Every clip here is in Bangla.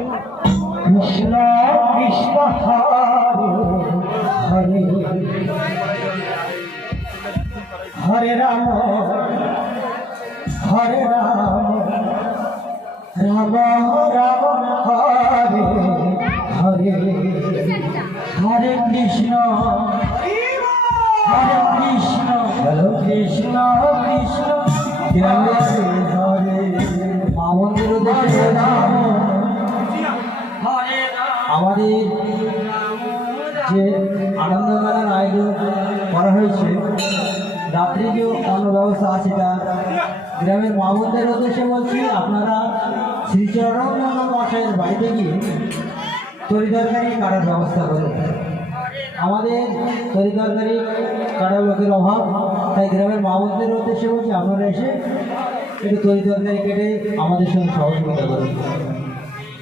কৃষ্ণ কৃষ্ণ হরে হরে। রাম হরে রাম। রাম রাম হরে হরে। হরে কৃষ্ণ হরে কৃষ্ণ কৃষ্ণ কৃষ্ণ। হরে হরে। মামন্দির রাম। আমাদের যে আনন্দ মেলার আয়োজন করা হয়েছে রাত্রি যে অন্য ব্যবস্থা আছে তা গ্রামের মামুনদের উদ্দেশ্যে বলছি, আপনারা শ্রীচরণ মশাইয়ের বাড়িতে গিয়ে তরি তরকারি কাটার ব্যবস্থা করুন। আমাদের তরি তরকারি কাটার লোকের অভাব, তাই গ্রামের মামুনদের উদ্দেশ্যে বলছি, আপনারা এসে একটু তরি তরকারি কেটে আমাদের সঙ্গে সহযোগিতা করুন।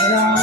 Yeah.